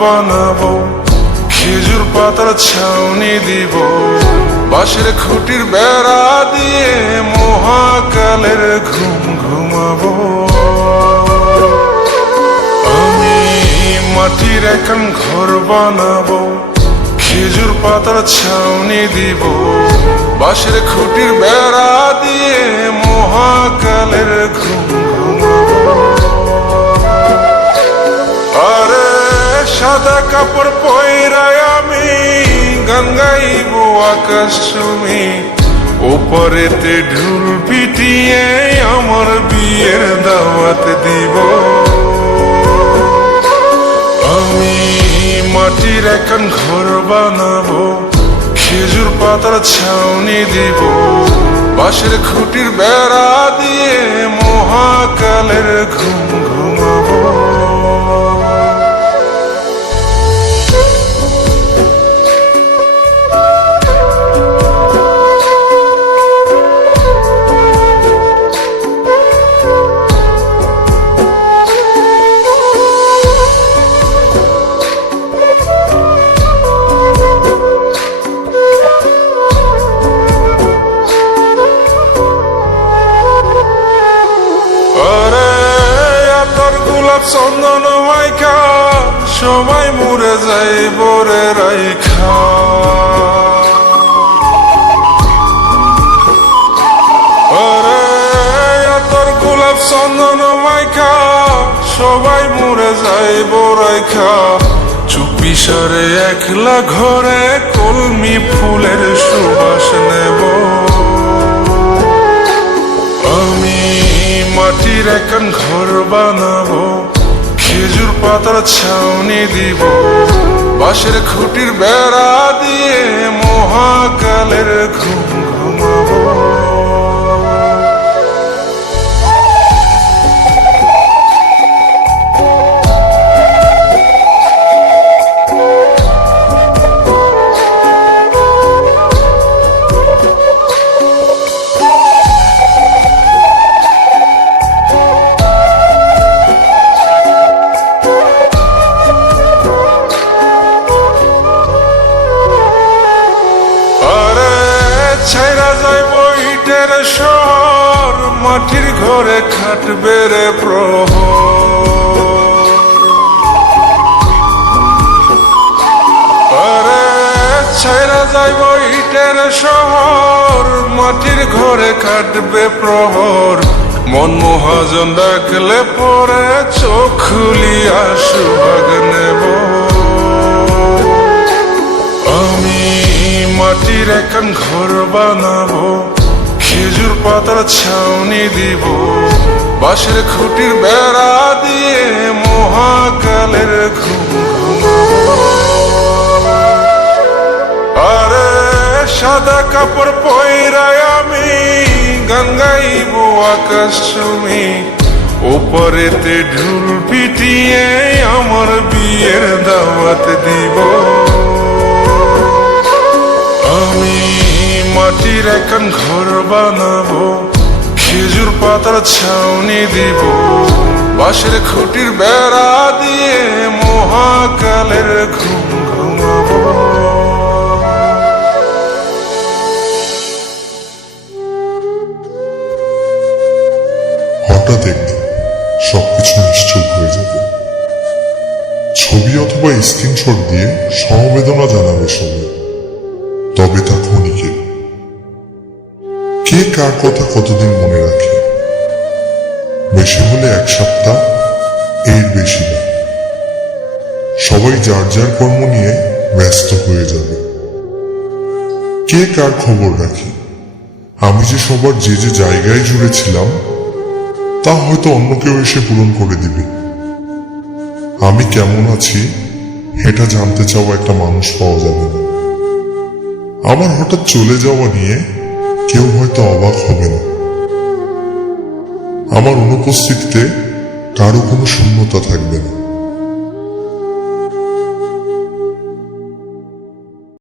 বানাবো, খেজুর পাতার ছাউনি দিব, বাঁশের খুঁটির বেড়া দিয়ে মহাকালের ঘুম ঘুমাবো। আমি মাটির এখন ঘর বানাবো, খেজুর পাতার ছাউনি দিব, বাঁশের খুঁটির বেড়া দিয়ে মহাকালের ঘুম ঘুমাবো। আরে সাদা কাপড় পয়রায় আমি গান গাইব আকাশ চুমি, ওপরেতে ঢুল পিটিয়ে আমার বিয়ের দাওয়াত দিব। আমি মাটির এখন ঘর বানাবো, খেজুর পাতার ছাউনি দিব, বাঁশের খুঁটির বেড়া দিয়ে মহাকালের ঘুম ঘুমাবো। চন্দন মাইকা সবাই মরে যাই বরে রাইখা, আরে তোর গোলাপ চন্দন মাইকা সবাই মরে যাই বরাইখা, চুপি সারে একলা ঘরে কলমি ফুলের সুবাস নেব। আমি মাটির এখন ঘর বানাবো, খেজুর পাতার ছাউনি দিব, বাঁশের খুঁটির বেড়া দিয়ে মহাকালের ঘুম ঘুমাবো। শহর মাটির ঘরে খাটবে রে প্রহর, আরে ছাইরা যাইব ইটের শহর মাটির ঘরে খাটবে প্রহর, মন মহাজন ডাকলে পরে চোখ খুলিয়া সুভাগ নেব। আমি মাটির এখন ঘর বানাবো, খেজুর পাতার ছাউনি দিব, বাঁশের খুঁটির বেড়া দিয়ে মহাকালের ঘুম ঘুমাবো। আরে সাদা কাপড় পয়রায় আমি গান গাইব আকাশ চুমি, ওপরেতে ঢুল পিটিয়ে আমার বিয়ের দাওয়াত দিব। আমি মাটির এখন ঘর বানাবো, খেজুর পাতার ছাউনি দিব, বাঁশের খুঁটির বেড়া দিয়ে মহাকালের ঘুম ঘুমাবো। হঠাৎ একদিন সবকিছু নিশ্চুপ হয়ে যাবে। ছবি অথবা স্ক্রিনশট দিয়ে সমবেদনা জানাবে সবাই, তবে তা ক্ষণিকের। কে কার কথা কতদিন মনে রাখে, বেশি হলে এক সপ্তাহ, এর বেশি না। সবাই যার যার কর্ম নিয়ে ব্যস্ত হয়ে যাবে। কে কার খবর রাখে, আমি যে সবার যে যে জায়গায় জুড়ে ছিলাম তা হয়তো অন্য কেউ এসে পূরণ করে দিবে। আমি কেমন আছি এটা জানতে চাওয়া একটা মানুষ পাওয়া যাবে না। আমার হঠাৎ চলে যাওয়া নিয়ে কেউ হয়তো অবাক হবে না। আমার অনুপস্থিতিতে কারো কোনো শূন্যতা থাকবে না।